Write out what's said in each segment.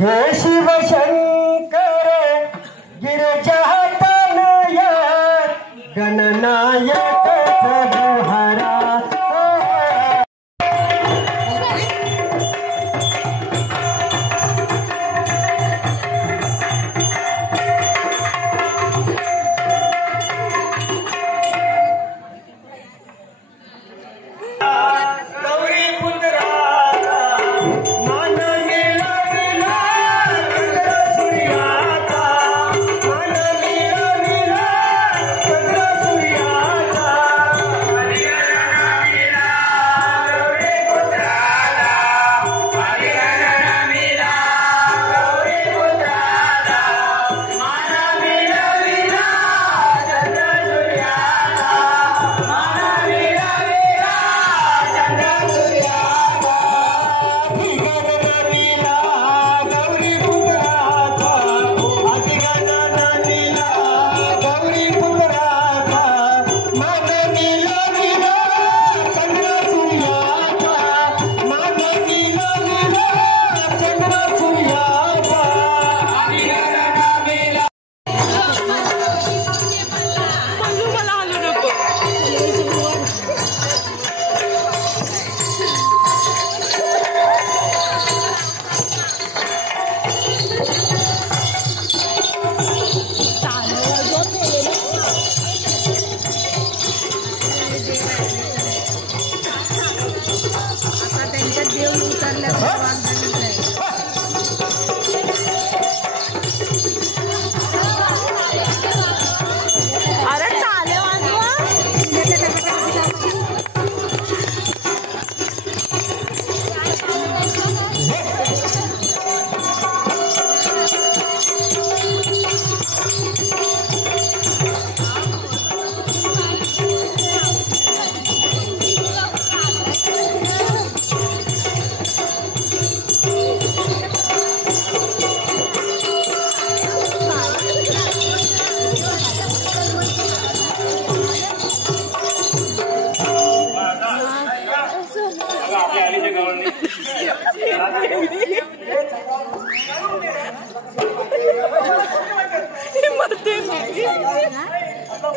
हे शिवशंकर गिरिजातनय गणनायक प्रभुहरा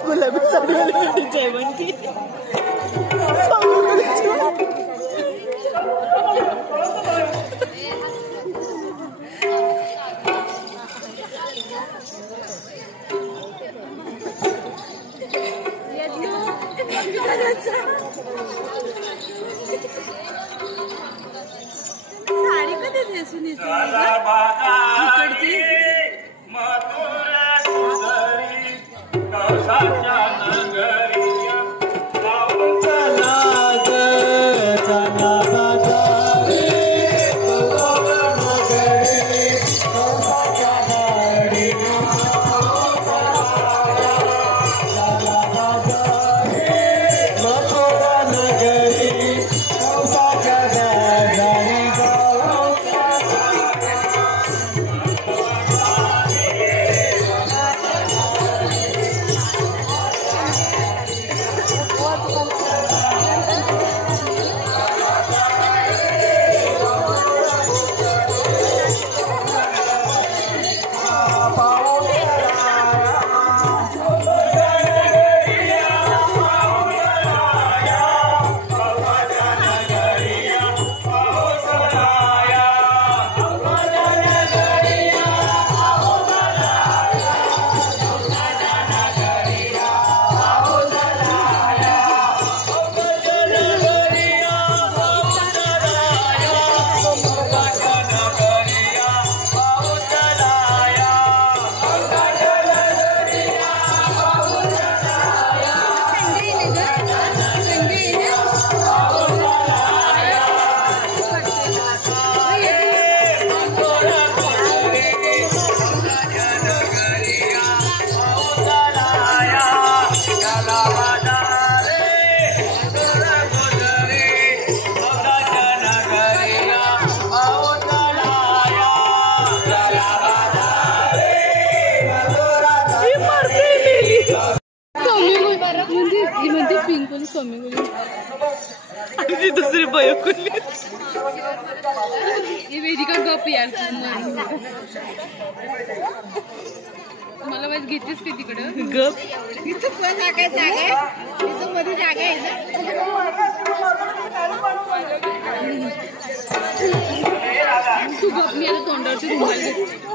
गुलाबी साडी जेवण की साडी कधी नेसून इकडची स्वामी दुसरी बायको ये वेदिका गप यार मला वाईट घेतेस का तिकडं गप इथं पण जागा आहे इथं मध्ये जागा आहे तू गप मी आता तोंडावरती रुमाल घेते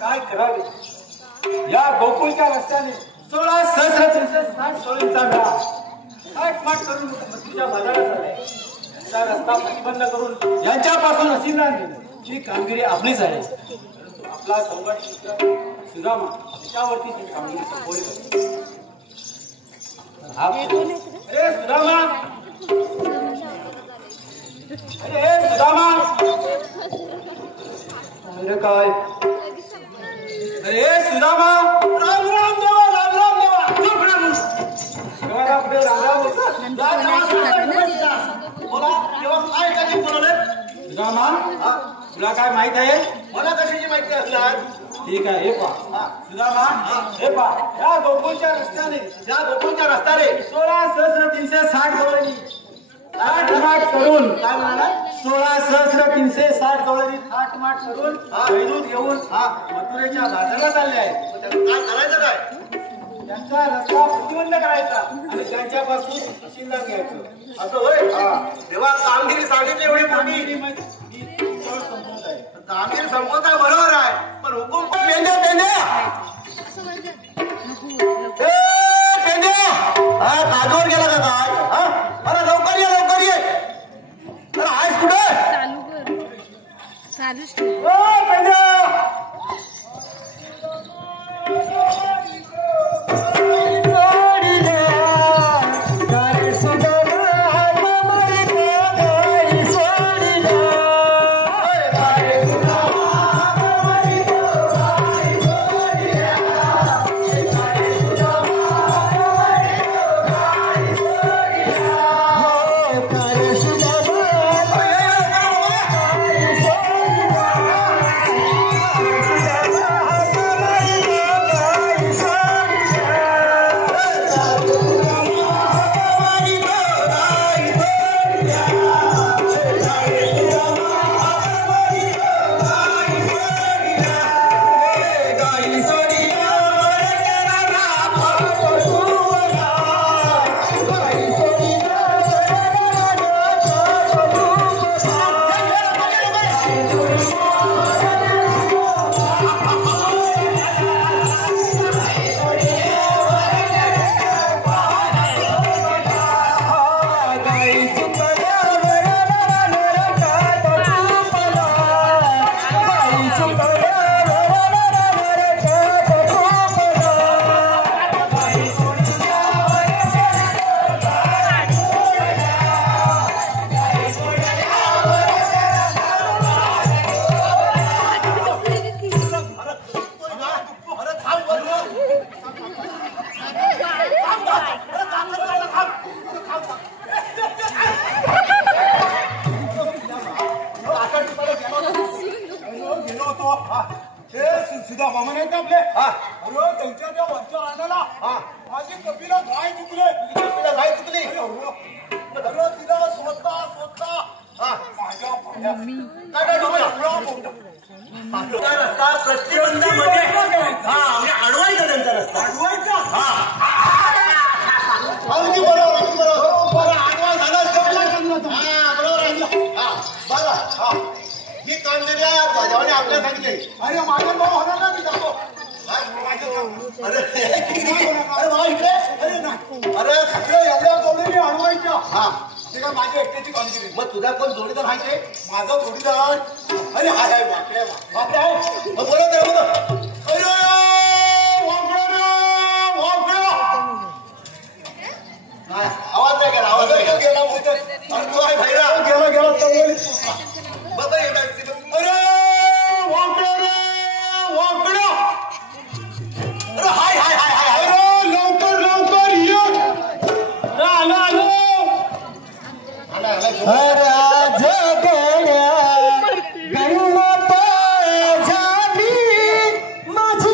काय करावे या गोकुळच्या रस्त्याने 16 सहस्र 360 सोळींचा मेळा आटमाट करून मृत्यूच्या बाजारात आले. त्याचा रस्ता प्रतिबंध करून यांच्यापासून हसीना ही कामगिरी आपलीच आहे. आपला संघर्ष सुदामा त्याच्यावरती ती कामगिरी संपवली पाहिजे. अरे सुदामा, अरे सुदामा, अरे काय, अरे सुदामा, राम राम देवा, राम राम देवा, बोला तेव्हा काय कधी बोलवलं? सुदामा, तुला काय माहित आहे? मला कशाची माहिती असणार? ठीक आहे, हे पहा सुदामा, हे पहा या गोकुळच्या रस्त्याने 16,360 गवळणी 8 माठ करून, काय म्हणाला? 16,360 गवळणी 8 माठ करून वैदूत घेऊन मथुरेच्या बाजाराला चालले आहेत. काय करायचं? काय त्यांचा रस्ता प्रतिबंध करायचा आणि त्यांच्यापासून शिल्लक घ्यायचं. असं होय? तेव्हा कामगिरी सांगितली एवढी मोठी कामगिरी संपवत आहे, बरोबर आहे, पण हुकूम पण पेंड्या ताजवर गेला का काय? अरे लवकर ये, लवकर ये. अरे आहेस कुठे? चालूच पेंड्या मग तुझा कोण जोडीदार आहे? माझा जोडीदार अरे हाय हाय बापरे बापरे आहे. मग बोला तर बोला. अरे आवाज नाही गेला, आवाज नाही गेला. अरे तू आहे भैरा गेला गेला बघा येतात. अरे वाकडा वाकडा. अरे हाय हाय हाय हाय. अरे लवकर लवकर ये. आलो आलो. राज गड्या गणपत झाली माझी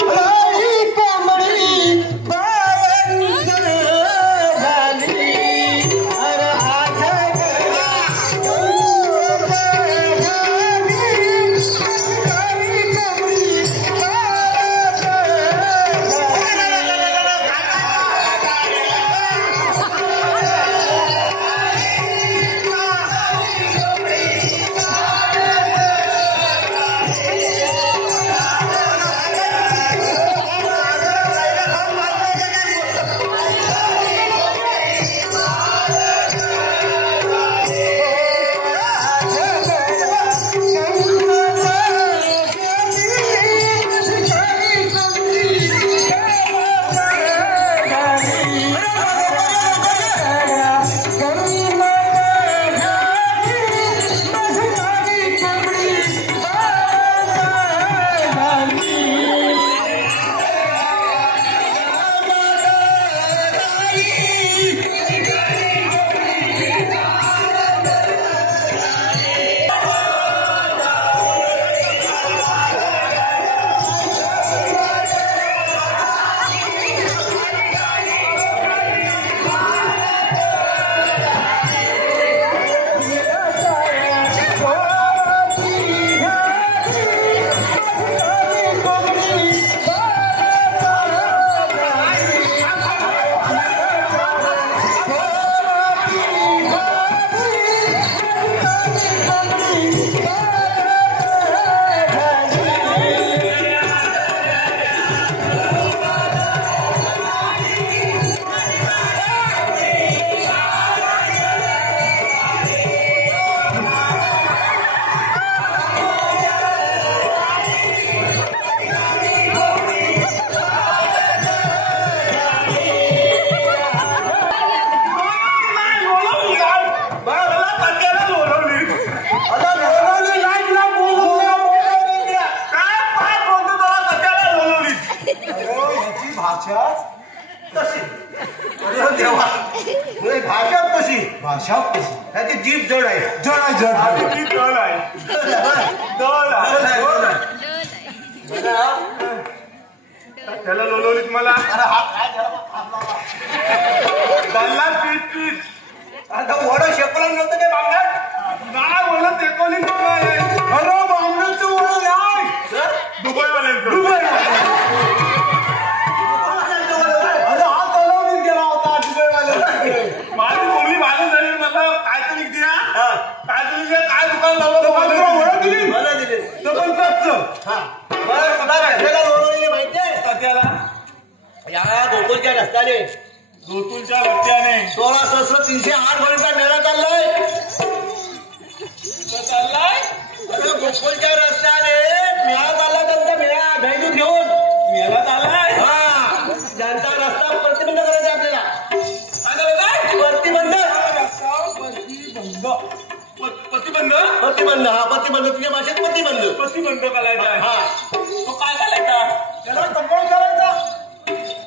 भाषाच तशी अरे देवा म्हणजे भाषा कशी भाषा कशी त्याची जीभ जड आहे जड आहे दळ आहे त्याला लोलवलीत मला अरे हा काय दल्ला पीठ आता वडं शेपला नव्हतं ते बांगड्यात नाही वडं तेकोली अरे बांगड्याचं ओळख आहे दुबईवाल्यांचं अरे हा तलावून गेला होता दुबईवाले माझी बोलली माझं झाली मला काय तरी द्या काय तरी द्या काय दुकान लावलं ओळख दिली मला दिले माहितीये त्याला या गोकुळच्या रस्त्याने गोकुळच्या रस्त्याने 16,308 वर्षाचा मेळा चाललाय अरे गोकुळच्या रस्त्याने मेळा चालला त्यांचा मेळा भेंडून घेऊन मेला चाललाय हा त्यांचा रस्ता प्रतिबंध करायचा आपल्याला प्रतिबंध प्रतिबंध हा प्रतिबंध तुझ्या भाषेत प्रतिबंध करायचा हा तो काय करायचा त्याला कंपाऊंड करायचा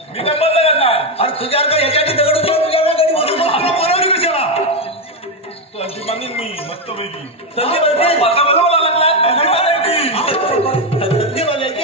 मी काय बंद करणार अरे तुझ्याकडे ह्याच्याची दगड तुझ्याला गडी बोलवली कशाला संधी मागेन मी मस्त पैकी संधी म्हणते माझा बरोबर लागला संधी म्हणायची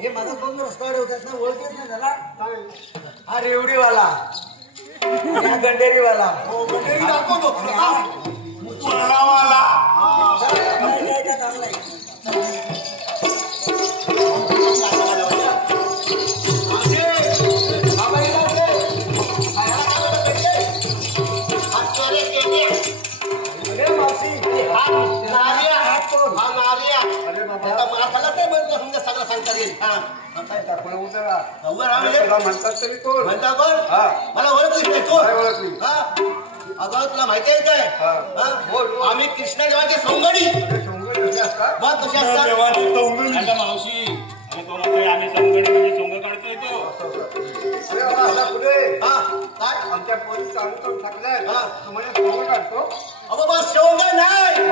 हे माझा दोन रस्ता होतात ना ओळखीच नाही झाला हा रेवडीवाला गंडेरीवाला दाखवतो सगळं सांगता येईल म्हणतात तरी कोण म्हणता कोण मला ओळखलीच नाही कोण अगं तुला माहिती आहे काय आम्ही कृष्णदेवाचे सोंगडी मग कशी असतात मावशी आम्ही सोंगडी म्हणजे सोंग काढतोय तो काय आमच्या पोलीस चालू टाकलाय म्हणजे सोंग काढतो अगो बस सोंग नाही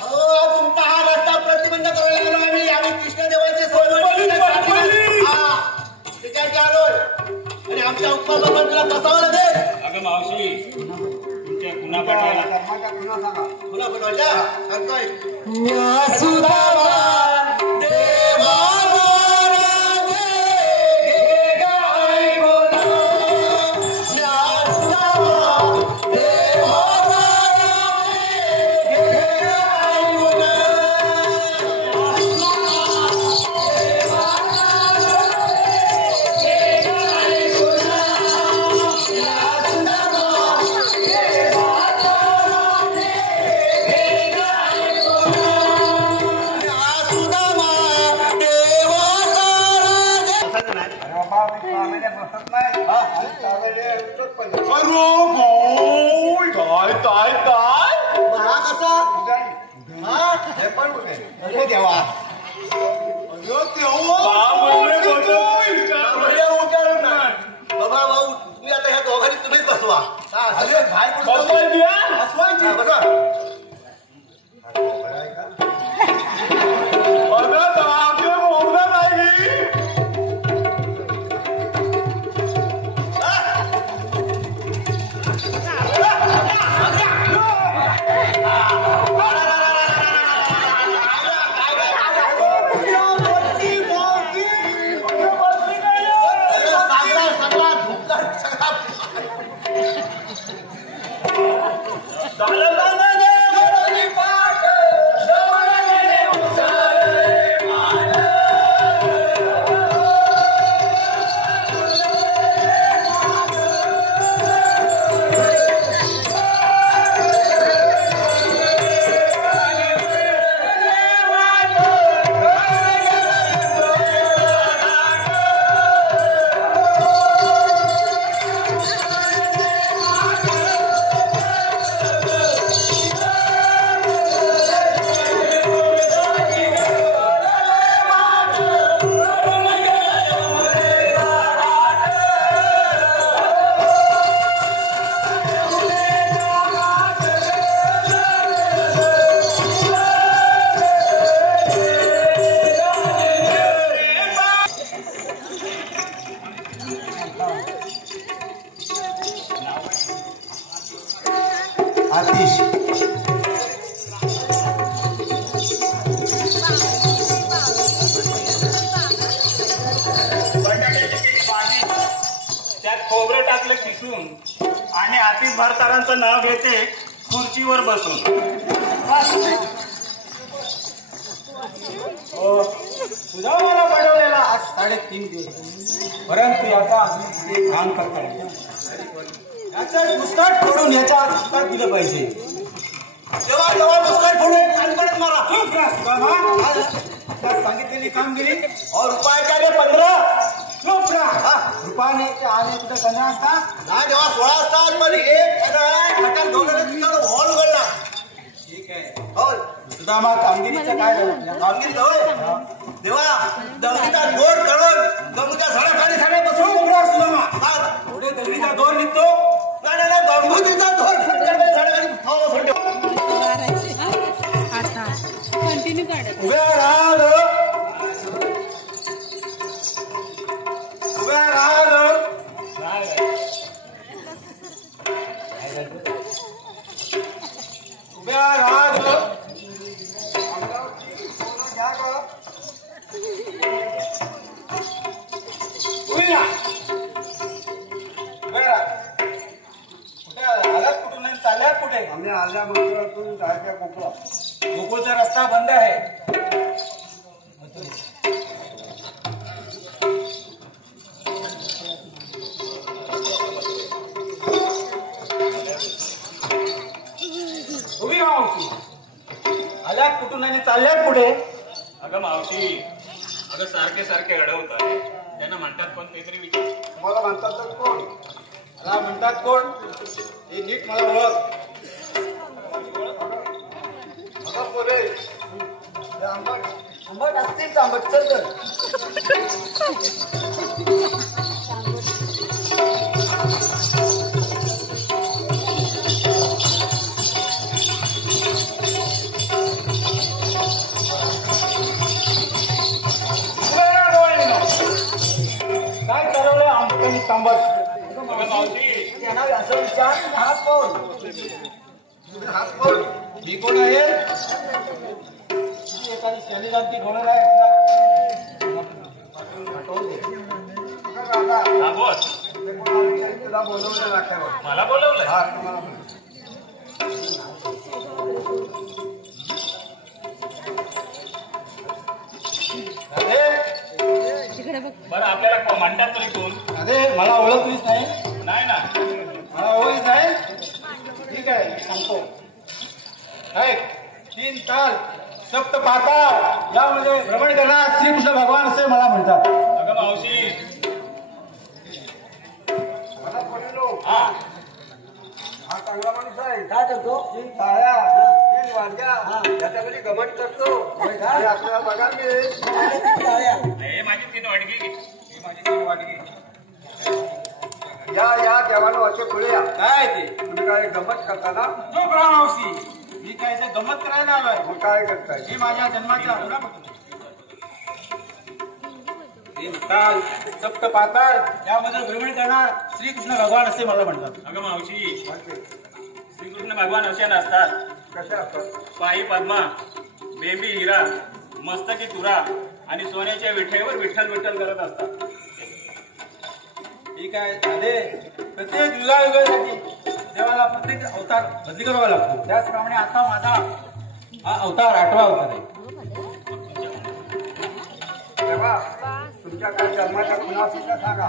तुमचा हा रस्ता प्रतिबंध करायला गेलो आम्ही कृष्णदेवाचे त्याच्याचे आलोय आणि आमच्या उपमाला पण तुला बसावं लागेल अगं मावशी तुमच्या पुन्हा पाठवायला पुन्हा पाठवायच्या सांगतोय काय काय काय मला कसा हे पण अरे देवा बाबा भाऊ तुम्ही आता ह्या दोघांनी तुम्हीच बसवा आणि आतिश भारतारांचं नाव घेते खुर्चीवर बसून. तुझा मला बनवलेला आज 3.5 दिवस परंतु आता ते काम करता याचा मुस्काट फोडून याच्या मुस्काट दिलं पाहिजे. तेव्हा तेव्हा मुस्काट फोडून कानकडे मारा. सांगितलेली कामगिरी और रुपये क्या रे 15 रुपयाने आले कुठे 15 असता ना जेव्हा 16 असतात पण एक हॉल उघडला. ठीक आहे हो सुद्धा मग कामगिरीचं काय झालं. कामगिरी जवळ तेव्हा दगडीचा दोर करून गंगूच्या झाडाखाली सगळे बसून उघडा सुद्धा पुढे दगडीचा दोर निघतो. नाही गंगूतीचा दोर झाडाखाली आता कंटिन्यू काढत उभ्या राहा उभ्या राहा उभ्या राहा कुठे आलात चालल्यात कुठे. आम्ही आल्या मंदिरातून जायच्या कोकणा गोकुळचा रस्ता बंद आहे. उभी मावशी आल्यात कुठून आणि चालल्यात पुढे. अगं मावशी अगं सारखे सारखे अडवतात त्यांना म्हणतात पण ते तरी विचार. तुम्हाला म्हणतात तर कोण. मला म्हणतात कोण हे नीट मला ओळख. आंबट असतील आंबट चल तर. काय ठरवलंय आंबट आणि तांबट. मावशी त्यांना असं विचार हात कोण मी कोण आहे. एखादी शनिरांची घोडर आहे. हा बोस तुला बोलवलं राखावं. मला बोलवलंय. हा तुम्हाला तिकडे बघ. बरं आपल्याला म्हणतात तरी कोण. अरे मला ओळखलीच नाही. नाही ना मला ओळख नाही. ठीक आहे मी सांगतो. 3 ताल सप्त पाताळ यामध्ये भ्रमण करणार श्रीकृष्ण भगवान असे मला म्हणतात. अगं मावशी मला बोललो हा हा चांगला माणूस आहे. काय करतो? 3 टाळ्या 3 वांग्या याच्याकडे गमत करतो. आणि आपल्याला पगार मिळेल. हे माझी 3 वाडगी. ही माझी 3 वाटगी. या देवानं असे पुढे या. काय ते तुम्ही काय गमत करता ना? चूप राहा मावशी. मी काय ते गंमत करायला आलोय. मग काय करताय? मी माझ्या जन्माची आठवण बघतो. हे म्हणतात सप्त पाताळ यामध्ये गडबड करणार श्रीकृष्ण भगवान असे मला म्हणतात. अगं मावशी, श्रीकृष्ण भगवान असे नसतात. कशा असतात? पायी पद्मा, बेंबी हिरा, मस्तकी तुरा आणि सोन्याच्या विठ्यावर विठ्ठल विठ्ठल करत असतात. ठीक आहे झाले. प्रत्येक युगायुगासाठी देवाला प्रत्येक अवतार बदली करावा लागतो. त्याचप्रमाणे आता माझा हा अवतार 8वा अवतार आहे. तेव्हा तुमच्या काय जन्माच्या खुणा सुद्धा सांगा.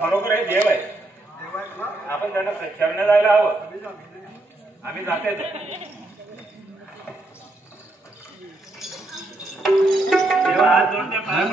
खरोखर हे देव आहे. आपण त्यांना शरण जायला हवं. आम्ही जाते. तेव्हा हात जोडते पाय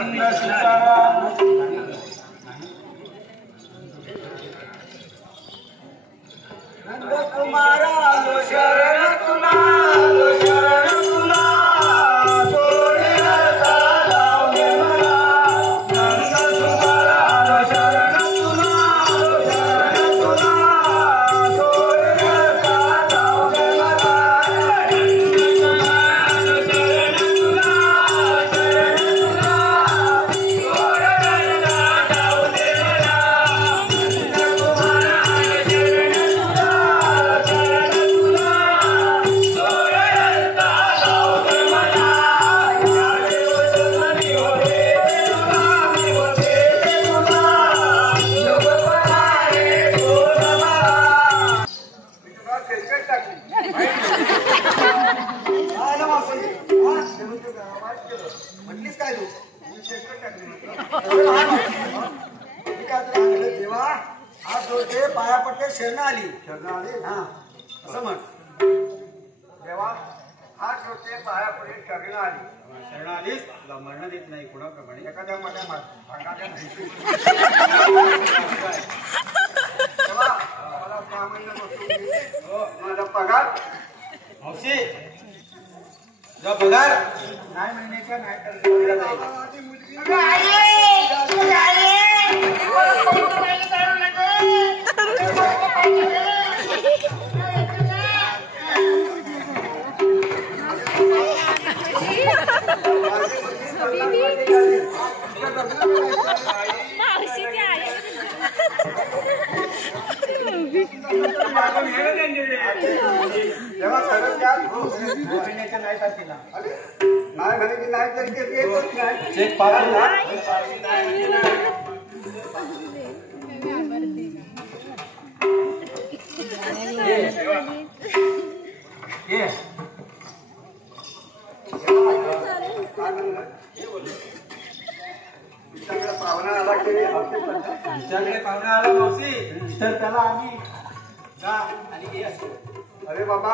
म्हटलीस काय तू? देवा हात जोडते पाया पडते शरण आली. शरण आली हा असं म्हण. देवा हात जोडते पाया पडते शरण आली. शरण आलीस तुला मरण देत नाही कोणाप्रमाणे. एखाद्या माझ्या भागाच्या नाही. देवा मला 6 महिने बसून माझा पगार. मावशी तुझा पगार नाही महिन्याच्या नाही तेव्हा खरंच का महिन्याच्या नाही तारखेला नाही म्हणे की नाही तर ते येतच नाही. चेक पास पाहुणा आला की तुमच्याकडे पाहुणा आला मावशी तर त्याला आम्ही जा आणि ये असतो. अरे बाबा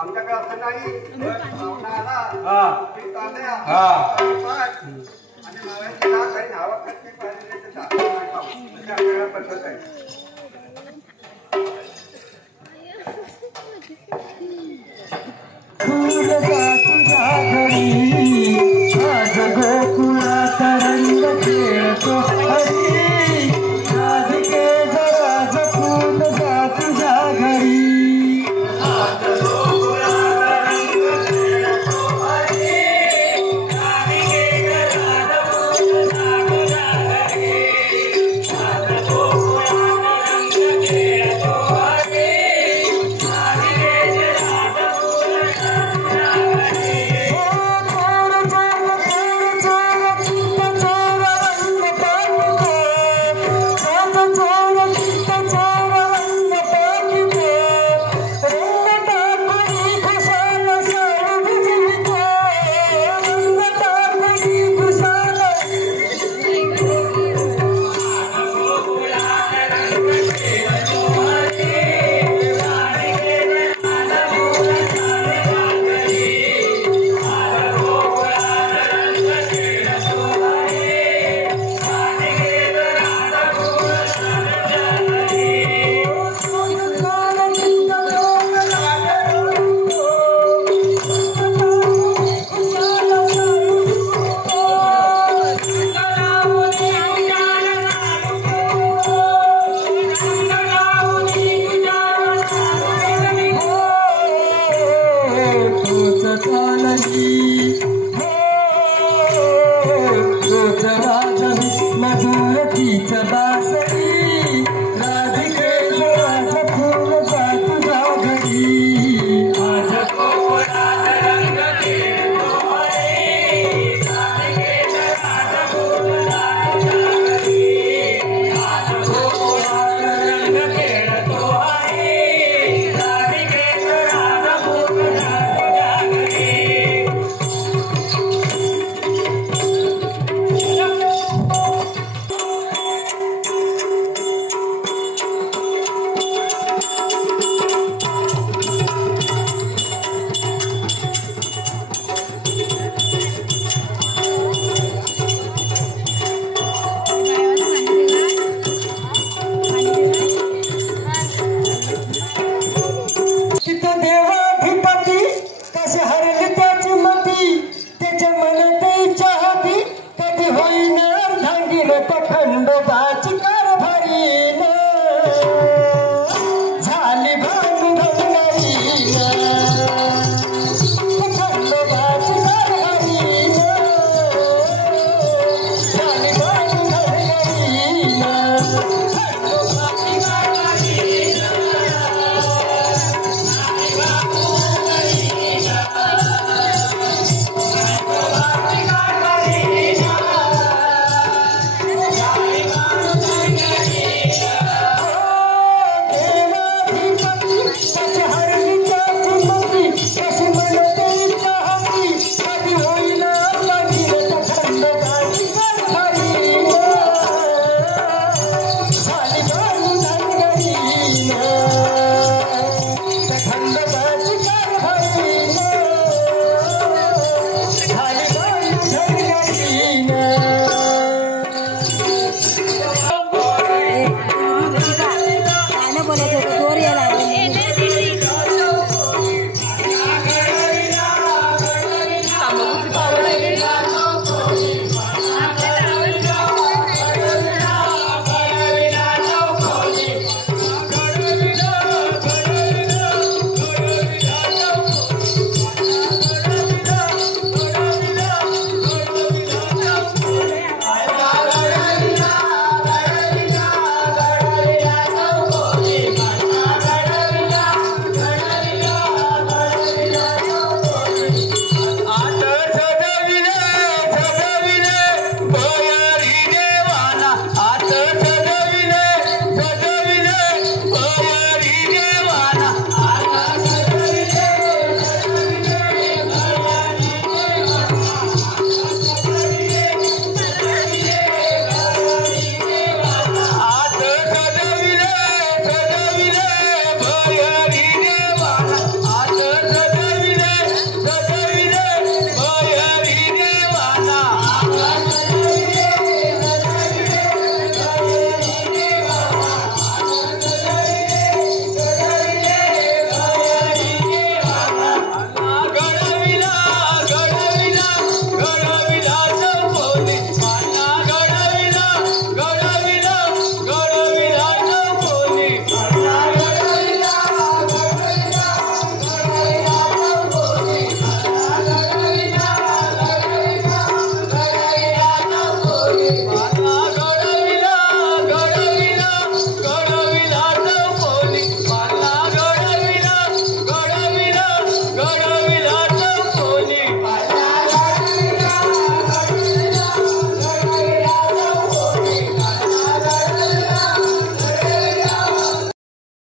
आमच्याकडे असं नाही. पाहुणा आला हा की तांदळा हा पाठ आणि माव्याची डाळ काही नावं करते पाहिजे तर म्हणजे आपल्याला पद्धत आहे. तुझ्या घरी तोच चालही तोच वाजवी मधुर तीच